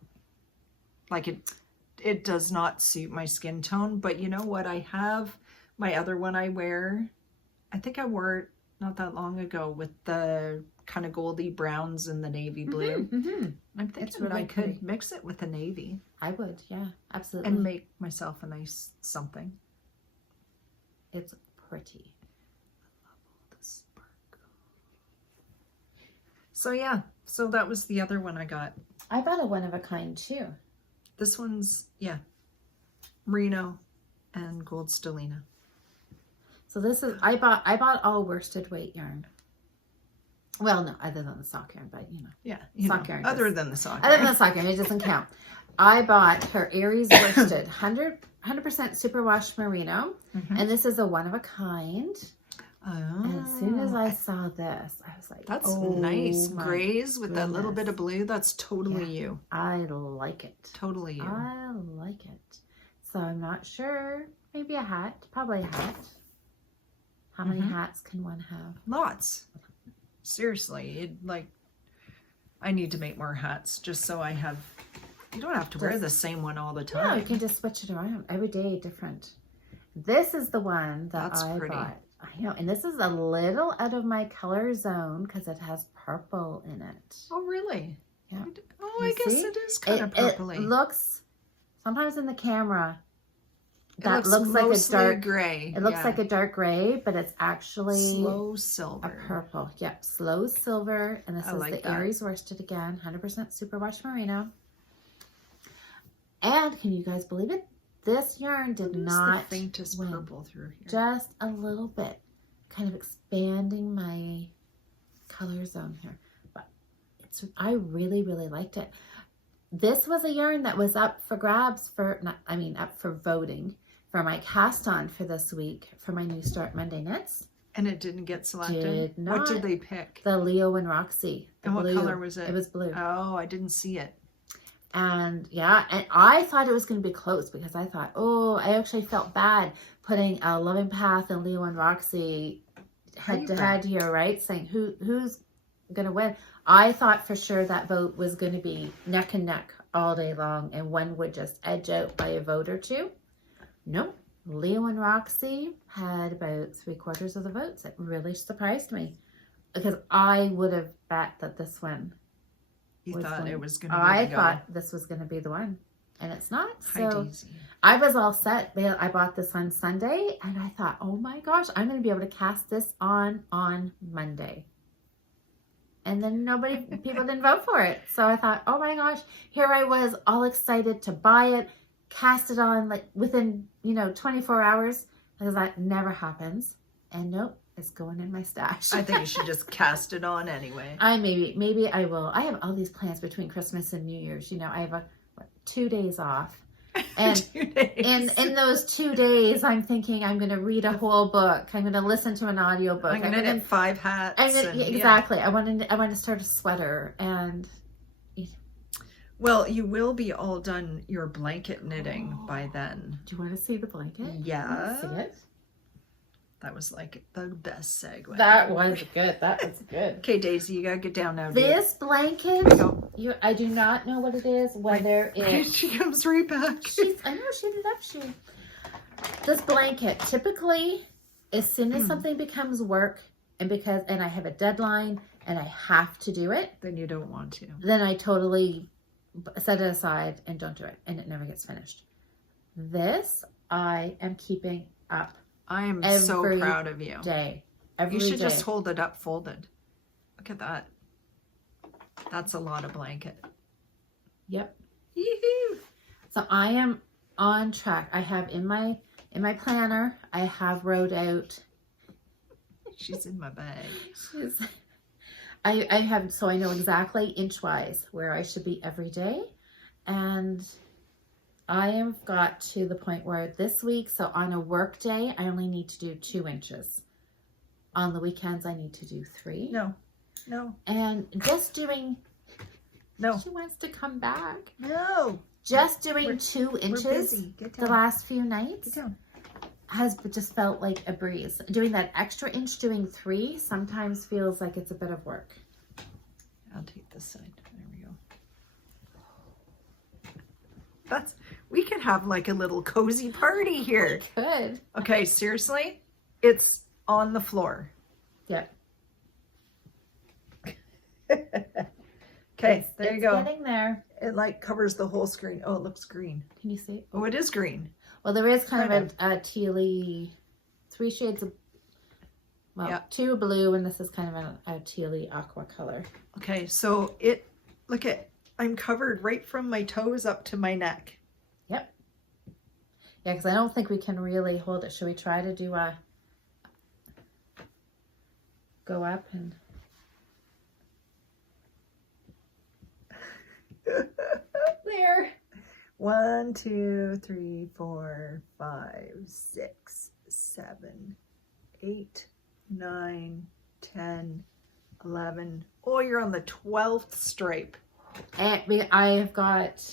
Like it does not suit my skin tone. But you know what? I have my other one I wear. I think I wore it not that long ago with the kind of goldy browns and the navy blue. I'm thinking I could mix it with the navy. I would, yeah, absolutely. And make myself a nice something. It's pretty. I love all the sparkle. So yeah, so that was the other one I got. I bought a one of a kind too. This one's, yeah, merino and gold stellina. So this is, I bought all worsted weight yarn. Well, no, other than the sock yarn, but you know. Yeah. Sock yarn. Other than the sock Other yarn. than the sock yarn, it doesn't count. I bought her Aries worsted 100% superwash merino, and this is a one of a kind. And as soon as I saw this, I was like, that's oh, nice. my Grays with that little bit goodness. of blue. That's totally you. I like it. Totally you. I like it. So I'm not sure. Maybe a hat. Probably a hat. How many hats can one have? Lots. Seriously, I need to make more hats just so I have. You don't have to wear the same one all the time. No, you can just switch it around every day, different. This is the one that I bought. I know, and this is a little out of my color zone because it has purple in it. Oh, really? Yeah. Oh, I guess it is kind of purpley. It looks, sometimes in the camera, that looks looks like a dark gray. It looks like a dark gray, but it's actually slow silver. A purple. Yep, slow silver. And this is like the that. Aries worsted again, 100% superwash merino. And can you guys believe it? This yarn did not the faintest win. purple through here. Just a little bit, kind of expanding my color zone here. But I really, really liked it. This was a yarn that was up for grabs up for voting for my cast on for this week for my New Start Monday knits. And it didn't get selected? Did not. What did they pick? The Leo and Roxy. And what color was it? It was blue. Oh, I didn't see it. And yeah, and I thought it was going to be close because I thought, oh, I actually felt bad putting a Loving Path and Leo and Roxy head to head here, right? Saying who's going to win. I thought for sure that vote was going to be neck and neck all day long and one would just edge out by a vote or two. Nope. Leo and Roxy had about 3/4 of the votes. It really surprised me because I would have bet that this one. You thought it was going to be I thought this was going to be the one, and it's not. Hi, So Daisy. I was all set. I bought this on Sunday, and I thought, oh my gosh, I'm going to be able to cast this on Monday. And then people didn't vote for it. So I thought, oh my gosh, here I was all excited to buy it, cast it on like within 24 hours, because that never happens. And nope. It's going in my stash. I think you should just cast it on anyway. Maybe I will. I have all these plans between Christmas and New Year's. I have 2 days off. And 2 days. in those 2 days, I'm thinking I'm going to read a whole book. I'm going to listen to an audiobook. I'm going to knit 5 hats. Exactly. Yeah. I want to start a sweater and. Well, you will be all done your blanket knitting by then. Do you want to see the blanket? Yeah. See it? That was like the best segue. That was good. That was good. Okay, Daisy, you gotta get down now. This blanket, I do not know what it is. Whether it's she comes right back. I know she did up. This blanket typically, as soon as something becomes work, and I have a deadline and I have to do it, then you don't want to. Then I totally set it aside and don't do it, and it never gets finished. This I am keeping up. I am so proud of you. Every you should day. just hold it up folded. Look at that. That's a lot of blanket. Yep. Yee-hoo. So I am on track. I have in my planner, I have wrote out. She's in my bag. I have, so I know exactly inch-wise where I should be every day. And I have got to the point where this week, so on a work day, I only need to do 2 inches. On the weekends, I need to do 3. No. And just doing, no. She wants to come back. No. Just doing 2 inches the last few nights has just felt like a breeze. Doing that extra inch, doing 3, sometimes feels like it's a bit of work. I'll take this side. There we go. We could have like a little cozy party here. We could. Okay, seriously? It's on the floor. Yep. Okay, there you go. It's getting there. It like covers the whole screen. Oh, it looks green. Can you see? Oh, it is green. Well, there is kind of a tealy, 3 shades of, 2 blue, and this is kind of a tealy aqua color. Okay, so look at, I'm covered right from my toes up to my neck. Yep. Yeah, because I don't think we can really hold it. Should we try to do go up and... There. 1, 2, 3, 4, 5, 6, 7, 8, 9, 10, 11. Oh, you're on the 12th stripe. And I've got,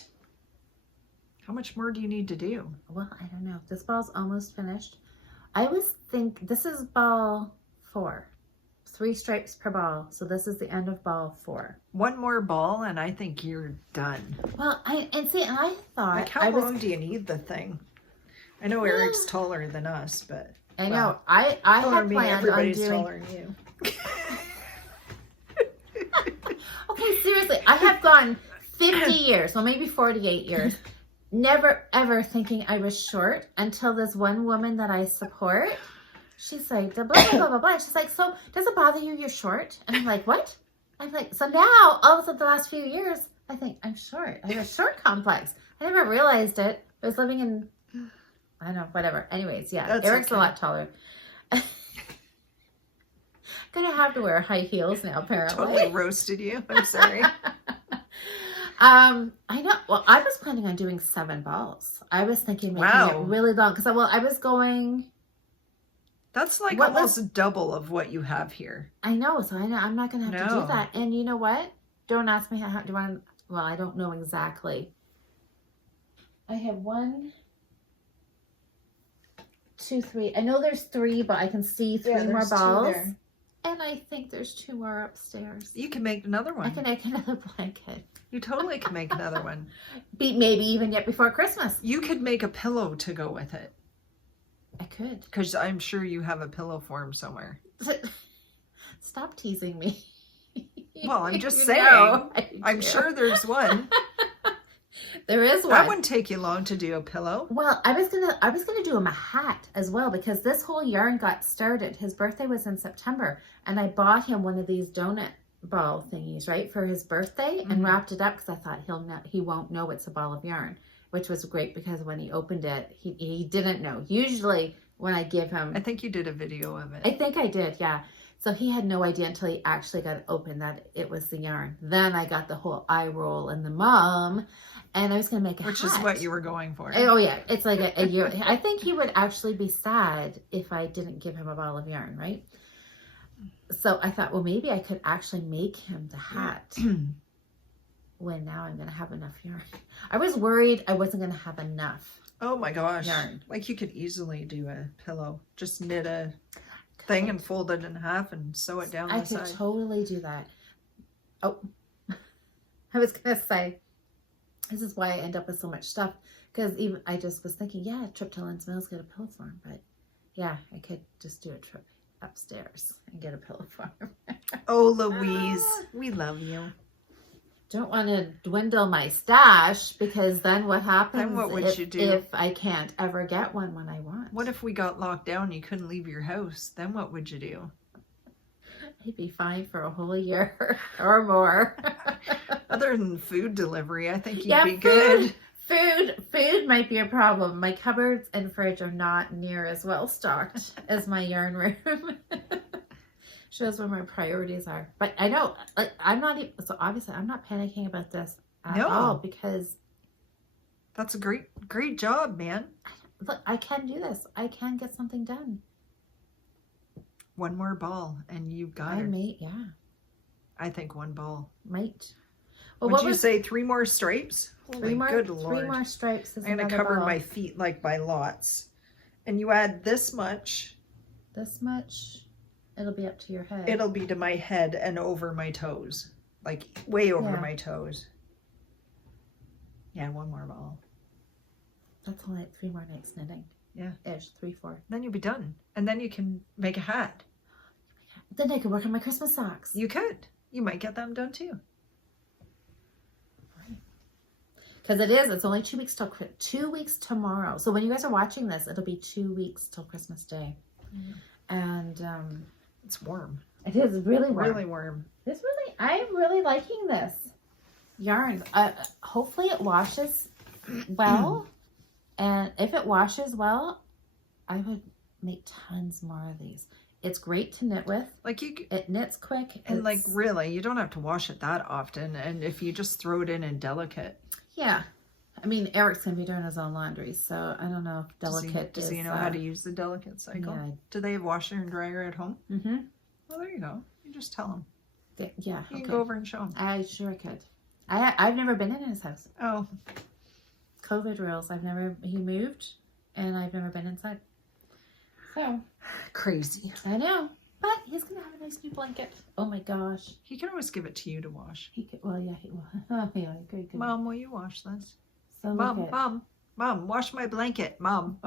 How much more do you need to do? well, I don't know. This ball's almost finished. I always think this is ball 4. 3 stripes per ball. So this is the end of ball 4. One more ball and I think you're done. Well, I thought Like, how long do you need the thing? I know Eric's taller than us, but... I know. I had planned on everybody's doing... taller than you. Okay, seriously. I have gone 50 years, well, maybe 48 years, never ever thinking I was short until this one woman that I support, she's like, blah, blah, blah, blah, blah. She's like, so does it bother you you're short? And I'm like, what? I'm like, so now, all of a sudden, the last few years, I think I'm short. I have a short complex. I never realized it. I was living in, I don't know, whatever. Anyways, yeah, That's Eric's okay. a lot taller. Gonna have to wear high heels now, apparently. Totally roasted you. I'm sorry. I know. Well, I was planning on doing 7 balls. I was thinking making it really long because I was going. That's like What almost double of what you have here. I know, so I'm not gonna have to No. do that. And you know what? Don't ask me how do I. Well, I don't know exactly. I have 1, 2, 3. I know there's 3, but I can see 3 more there's 2 balls. there. And I think there's 2 more upstairs. You can make another one. I can make another blanket. You totally can make another one. Maybe even yet before Christmas. You could make a pillow to go with it. I could. Because I'm sure you have a pillow form somewhere. Stop teasing me. Well, I'm just You saying. know I I'm do. sure there's one. There is one. That wouldn't take you long to do a pillow. Well, I was gonna do him a hat as well because this whole yarn got started. His birthday was in September, and I bought him one of these donut ball thingies, right, for his birthday, and wrapped it up because I thought he won't know it's a ball of yarn, which was great because when he opened it, he didn't know. Usually when I give him, I think you did a video of it. I think I did, yeah. So he had no idea until he actually got it open that it was the yarn. Then I got the whole eye roll and the mom, and I was going to make a Which hat. is what you were going for. Oh, yeah. It's like a year. I think he would actually be sad if I didn't give him a ball of yarn, right? So I thought, well, maybe I could actually make him the hat when now I'm going to have enough yarn. I was worried I wasn't going to have enough. Oh my gosh. Yarn. Like you could easily do a pillow. Just knit a thing and fold it in half and sew it down I the could side. totally do that. Oh, I was going to say, this is why I end up with so much stuff. Because even I just was thinking, yeah, a trip to Lens Mills, get a pillow form. But yeah, I could just do a trip upstairs and get a pillow form. Oh, Louise, we love you. Don't want to dwindle my stash because then what happens Then what would if, you do? if I can't ever get one when I want? What if we got locked down and you couldn't leave your house? Then what would you do? I'd be fine for a whole year or more. Other than food delivery, I think you'd Yeah, be good. Food might be a problem. My cupboards and fridge are not near as well stocked as my yarn room. Shows where my priorities are. But I know, like, I'm not even, so obviously I'm not panicking about this at all because That's a great job, man. look, I can do this. I can get something done. One more ball and you got her. Yeah, I think one ball. might. Well, Would what you was say 3 more stripes? three more? Good Three Lord. more stripes. Is I'm gonna another cover ball. my feet like by lots. And you add this much, This much. It'll be up to your head. it'll be to my head and over my toes. Like way over Yeah. my toes. Yeah, one more ball. That's only like 3 more nights knitting. Yeah. Ish, 3, 4. Then you'll be done. And then you can make a hat. Then I could work on my Christmas socks. You could. You might get them done too. Because it's only 2 weeks till 2 weeks tomorrow. So when you guys are watching this, it'll be 2 weeks till Christmas Day. And It's warm. it is really warm. Really warm. I'm really liking this yarn. Hopefully it washes well. And if it washes well, I would make tons more of these. It's great to knit with. Like It knits quick. and like really, you don't have to wash it that often. And if you just throw it in delicate. Yeah. I mean, Eric's going to be doing his own laundry, so I don't know if delicate Does he know how to use the delicate cycle? Yeah. Do they have washer and dryer at home? Mm-hmm. Well, there you go. You just tell him. Yeah. You can go over and show him. I sure could. I've never been in his house. Oh. COVID rules. He moved, and I've never been inside. So. Crazy. I know. But he's going to have a nice new blanket. Oh my gosh. He can always give it to you to wash. He could, well, yeah, he will. Oh, yeah, good. Mom, will you wash this? So Mom, wash my blanket, Mom.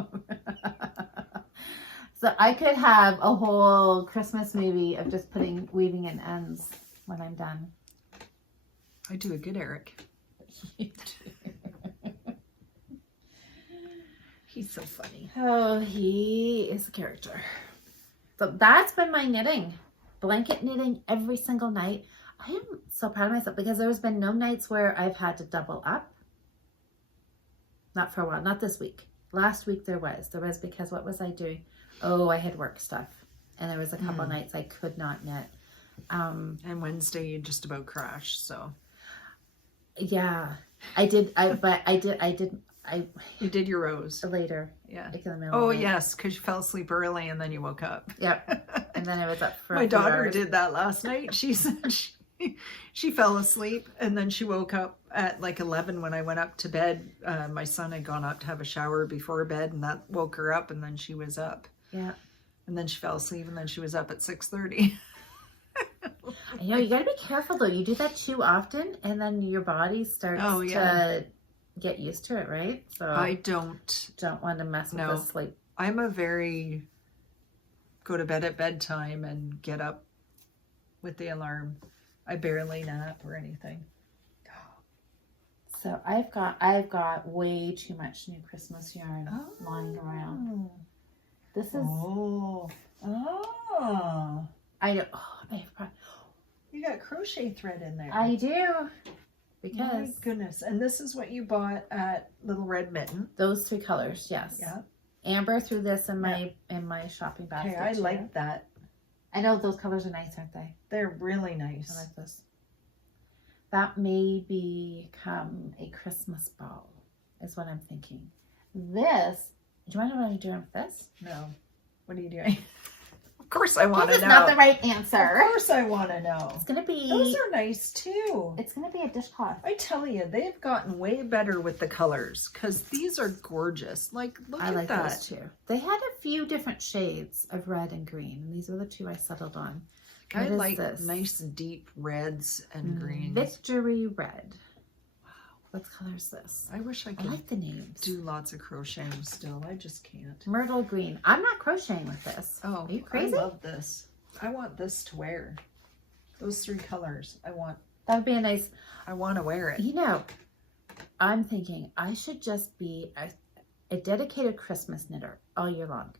So I could have a whole Christmas movie of just weaving in ends when I'm done. I do a good Eric. He's so funny. Oh, he is a character. So that's been my knitting. Blanket knitting every single night. I am so proud of myself because there's been no nights where I've had to double up. Not for a while. Not this week. Last week there was. There was because what was I doing? Oh, I had work stuff. And there was a couple nights I could not knit. And Wednesday you just about crashed, so. Yeah. I did. You did your rows. Later. Yeah. Like in the middle Oh, of the night. yes, because you fell asleep early and then you woke up. Yep. And then I was up for My a few daughter hours. did that last night. She said she fell asleep and then she woke up at like 11 when I went up to bed. My son had gone up to have a shower before bed and that woke her up and then she was up. Yeah. And then she fell asleep and then she was up at 6:30. I know, you gotta be careful though. You do that too often and then your body starts to get used to it, right? So I don't want to mess with the sleep. I'm a very go to bed at bedtime and get up with the alarm. I barely nap or anything. So I've got way too much new Christmas yarn lying around. This is I know. You got crochet thread in there. I do. Because my goodness. And this is what you bought at Little Red Mitten. Those 3 colors, yes. Yeah. Amber threw this in my shopping basket. Okay, I too. like that. I know those colors are nice, aren't they? They're really nice. I like this. That may become a Christmas ball, is what I'm thinking. This, do you want to know what I'm doing with this? No. What are you doing? Of course I want to know. This is not the right answer. Of course I want to know. It's going to be... Those are nice too. It's going to be a dishcloth. I tell you, they've gotten way better with the colors because these are gorgeous. Like, look at that. I like those too. They had a few different shades of red and green. And these are the 2 I settled on. I like nice deep reds and greens. Victory Red. Wow. What color is this? I wish I could like the names. do lots of crocheting still. I just can't. Myrtle Green. I'm not crocheting with this. Oh, are you crazy? I love this. I want this to wear. Those 3 colors. That would be a nice... I want to wear it. You know, I'm thinking I should just be a dedicated Christmas knitter all year long.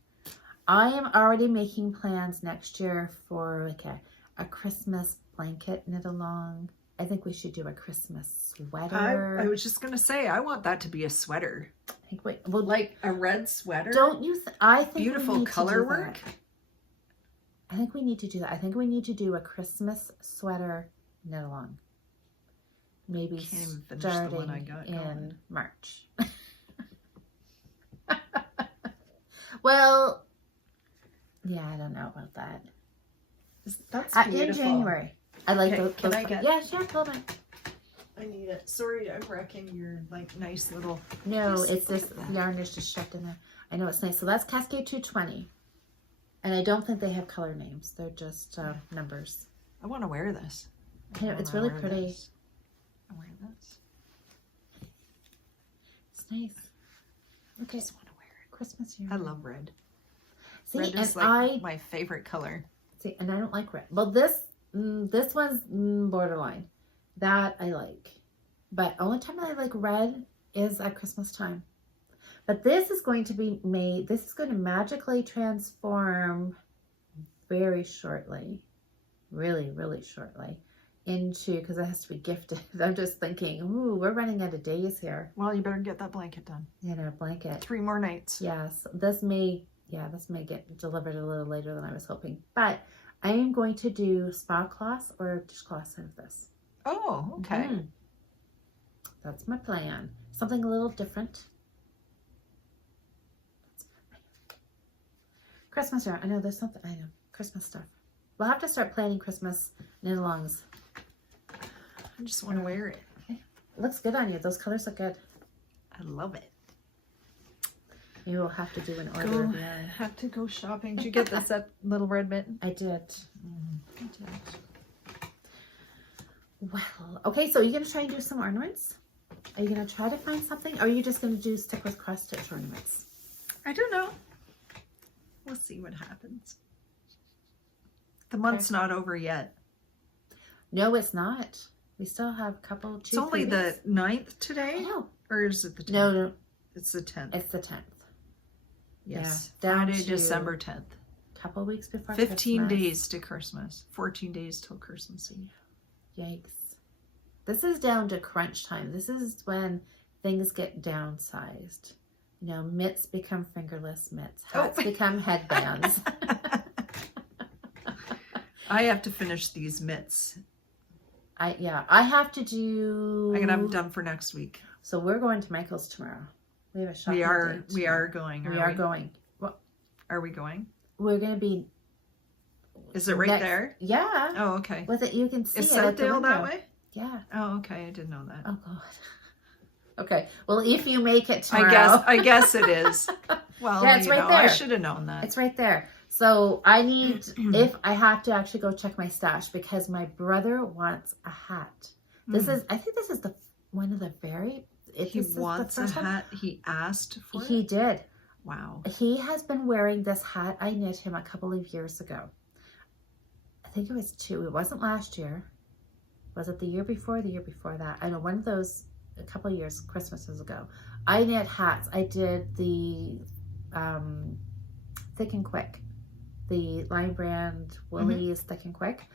I am already making plans next year for like a Christmas blanket knit along. I think we should do a Christmas sweater. I was just going to say, I want that to be a sweater. I think like a red sweater. Don't you I think beautiful color work. I think we need to do that. I think we need to do a Christmas sweater knit along. Maybe can't even finish starting the one I got in going. March. Well, yeah, I don't know about that. That's In beautiful. January. I like those. Can I get? Yeah, sure. Hold on. I need it. Sorry, I'm wrecking your like nice little. No, it's this yarn is just shoved in there. I know it's nice. So that's Cascade 220, and I don't think they have color names. They're just numbers. I want to wear this. I know it's really pretty. This. I wear this. It's nice. Okay, I just want to wear it. Christmas yarn. I love red. See, red is like my favorite color. See, and I don't like red. Well, this one's borderline. That I like. But only time that I like red is at Christmas time. But this is going to be made, this is going to magically transform very shortly, really, really shortly, into, because it has to be gifted. I'm just thinking, ooh, we're running out of days here. Well, you better get that blanket done. You know, blanket. 3 more nights. Yes, this may, yeah, this may get delivered a little later than I was hoping. But I am going to do spa cloths or dishcloths out of this. Oh, okay. That's my plan. Something a little different. Christmas yarn. I know there's something. I know. Christmas stuff. We'll have to start planning Christmas knit-alongs. I just want to wear it. It looks good on you. Those colors look good. I love it. Maybe we'll have to do an order of yarn. Have to go shopping. Did you get this at Little Red Mitten? I did. I did. Well, okay, so are you going to try and do some ornaments? Are you going to try to find something? Or are you just going to stick with cross-stitch ornaments? I don't know. We'll see what happens. The month's not over yet. No, it's not. We still have a couple, It's only the 9th today? I know. Or is it the 10th? No, It's the 10th. it's the 10th. Yes. Yeah, down Friday, to December 10th. Couple weeks before 15 Christmas. days to Christmas. 14 days till Christmas Eve. Yikes. This is down to crunch time. This is when things get downsized. You know, mitts become fingerless mitts. Hats become headbands. I have to finish these mitts. I have to do. I'm gonna have them done for next week. So we're going to Michael's tomorrow. We have a shopping We are tomorrow. going. We are going. Well, are we going? we're gonna be. Is it right there? Yeah. Oh, okay. With it, you can see Is it at the Southdale that window. way? Yeah. Oh, okay. I didn't know that. Oh God. Okay. Well, if you make it tomorrow, I guess it is. Well, yeah, it's right there. I should have known that. It's right there. So I need, if I have to actually go check my stash because my brother wants a hat. This is, I think this is one of the very. He wants a hat. He asked for it. He did. Wow. He has been wearing this hat I knit him a couple of years ago. I think it was 2. It wasn't last year. Was it the year before? The year before that? I know one of those. A couple of years, Christmases ago. I knit hats. I did the Thick and Quick. The Line Brand Woolies Thick and Quick.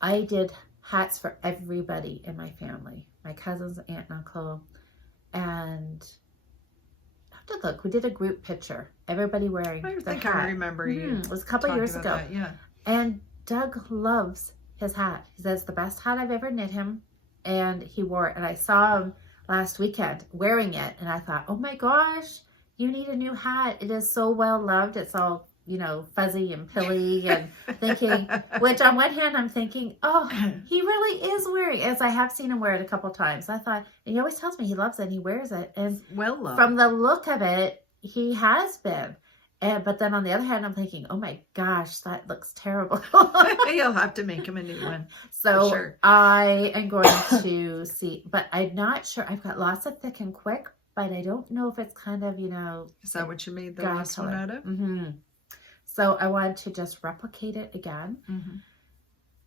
I did hats for everybody in my family. My cousins, aunt and uncle. And I have to look. We did a group picture. Everybody wearing I the think hat. I remember you. It was a couple of years ago. That, yeah. And Doug loves his hat. He says, the best hat I've ever knit him. And he wore it. And I saw him last weekend wearing it. And I thought, oh my gosh, you need a new hat. It is so well loved. It's all, you know, fuzzy and pilly and thinking, which on one hand I'm thinking, oh, he really is wearing it. As I have seen him wear it a couple times. I thought, and he always tells me he loves it and he wears it. And well loved. From the look of it, he has been. But then on the other hand, I'm thinking, oh my gosh, that looks terrible. You'll have to make him a new one. So sure. I am going to see, but I'm not sure. I've got lots of Thick and Quick, but I don't know if it's kind of, you know. Is that what you made the last one out of? Mm-hmm. So I wanted to just replicate it again. Mm-hmm.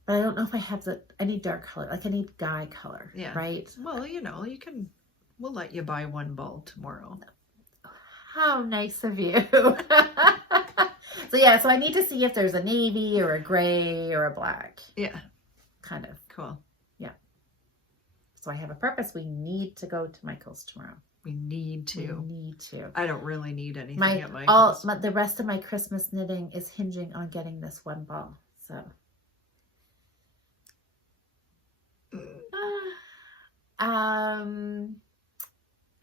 But I don't know if I have I need dark color. Like I need Guy color. Yeah. Right? Well, you know, we'll let you buy one ball tomorrow. How nice of you. So yeah, so I need to see if there's a navy or a gray or a black. Yeah. Kind of. Cool. Yeah. So I have a purpose. We need to go to Michael's tomorrow. We need to. We need to. I don't really need anything at Michael's. The rest of my Christmas knitting is hinging on getting this one ball. So.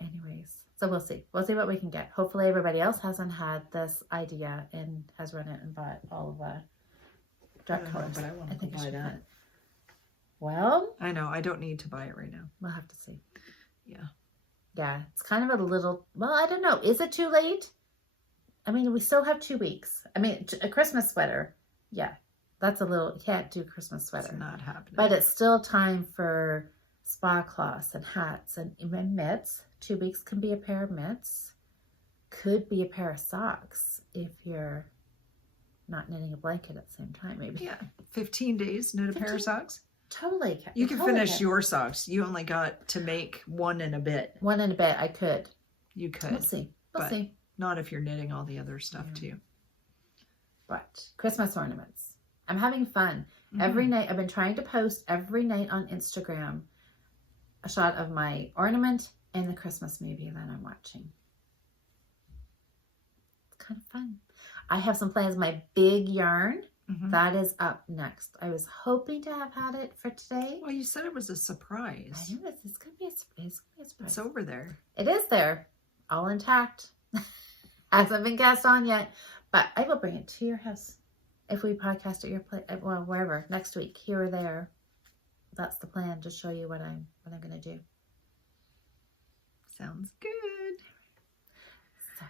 Anyways. So we'll see. We'll see what we can get. Hopefully everybody else hasn't had this idea and has run it and bought all of the dark colors. But I want to buy that. Well, I know. I don't need to buy it right now. We'll have to see. Yeah. Yeah. It's kind of a little, well, I don't know. Is it too late? I mean, we still have 2 weeks. I mean, a Christmas sweater. Yeah. That's a little, you can't do Christmas sweater. It's not happening. But it's still time for spa cloths and hats and even mitts. 2 weeks can be a pair of mitts. Could be a pair of socks if you're not knitting a blanket at the same time, maybe. Yeah. 15 days, knit a pair of socks? Totally. You can finish your socks. You only got to make one and a bit. One and a bit, I could. You could. We'll see. We'll see. Not if you're knitting all the other stuff too. But Christmas ornaments. I'm having fun. Every night, I've been trying to post every night on Instagram a shot of my ornament and the Christmas movie that I'm watching. It's kind of fun. I have some plans. My big yarn, Mhm. that is up next. I was hoping to have had it for today. Well, you said it was a I surprise. knew it's going to be a surprise. It's over there. It is there, all intact. Hasn't been cast on yet, but I will bring it to your house if we podcast at your place. Well, wherever next week, here or there. That's the plan, to show you what I'm going to do. Sounds good. So,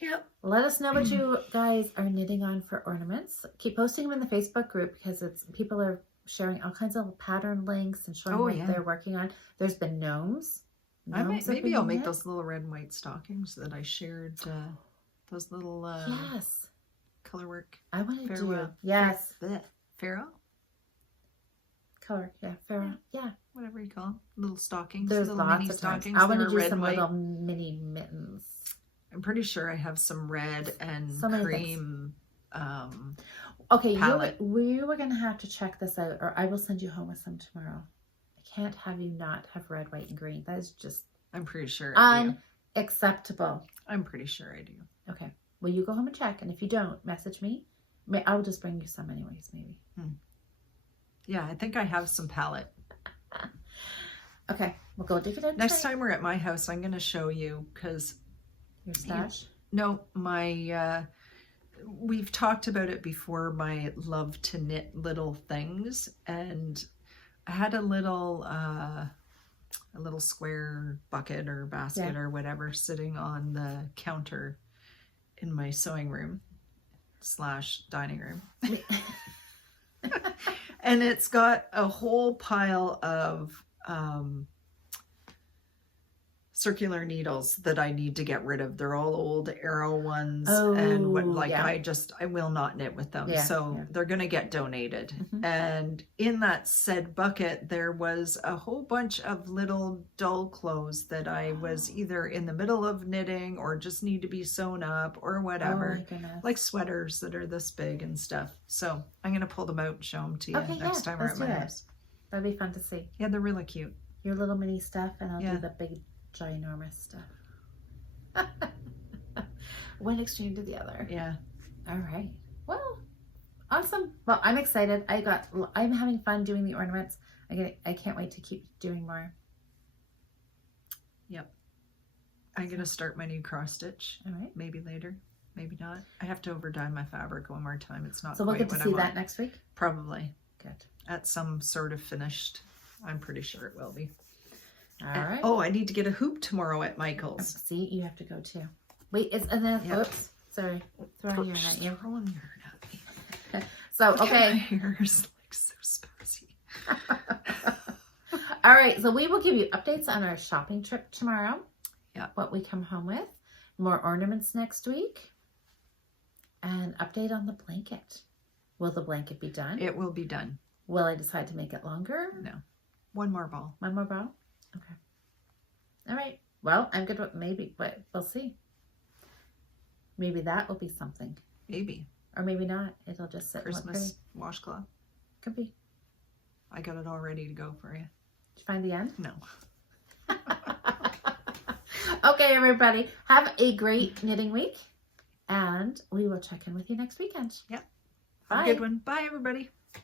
Yep. let us know what you guys are knitting on for ornaments. Keep posting them in the Facebook group because people are sharing all kinds of pattern links and showing what they're working on. There's been gnomes. Maybe I'll make those little red and white stockings that I shared. Those little yes, color work. I want to do Pharaoh. Color, Pharaoh, Whatever you call them. Little stockings. There's little lots mini of times. stockings. I want to do red, some white. little mini mittens. I'm pretty sure I have some red and So many cream. Okay, palette. we were going to have to check this out, or I will send you home with some tomorrow. I can't have you not have red, white, and green. That is just I'm pretty sure I do. Unacceptable. I'm pretty sure I do. Okay. Well, you go home and check, and if you don't, message me. I'll just bring you some anyways, maybe. Yeah, I think I have some palette. Okay, we'll go dig it out. Next time we're at my house, I'm going to show you because Your stash? no, my we've talked about it before. My love to knit little things, and I had a little square bucket or basket or whatever sitting on the counter in my sewing room / dining room. And it's got a whole pile of circular needles that I need to get rid of. They're all old arrow ones, and I will not knit with them. They're going to get donated. And in that said bucket, there was a whole bunch of little dull clothes that I was either in the middle of knitting or just need to be sewn up or whatever. Like sweaters that are this big and stuff. So I'm going to pull them out and show them to you next time we're at my house. That'd be fun to see. Yeah, they're really cute. Your little mini stuff, and I'll do the big ginormous stuff. One extreme to the other. Yeah. All right. Well, awesome. Well, I'm excited. I'm having fun doing the ornaments. I can't wait to keep doing more. Yep. I'm gonna start my new cross stitch. All right. Maybe later. Maybe not. I have to over dye my fabric one more time. It's not. So we'll get to see that next week. Probably. Good. At some sort of finished. I'm pretty sure it will be. All right. Oh, I need to get a hoop tomorrow at Michael's. See, you have to go too. Wait, oops, sorry, throwing yarn at you. Throwing yarn at me. So, Look okay. at my hair is like so spicy. All right, so we will give you updates on our shopping trip tomorrow. Yeah. What we come home with. More ornaments next week. And update on the blanket. Will the blanket be done? It will be done. Will I decide to make it longer? No. One more ball. One more ball? Okay. All right. Well, I'm good with maybe, but we'll see. Maybe that will be something. Maybe. Or maybe not. It'll just sit Christmas washcloth. Could be. I got it all ready to go for you. Did you find the end? No. Okay, everybody. Have a great knitting week. And we will check in with you next weekend. Yep. Bye. Have a good one. Bye, everybody.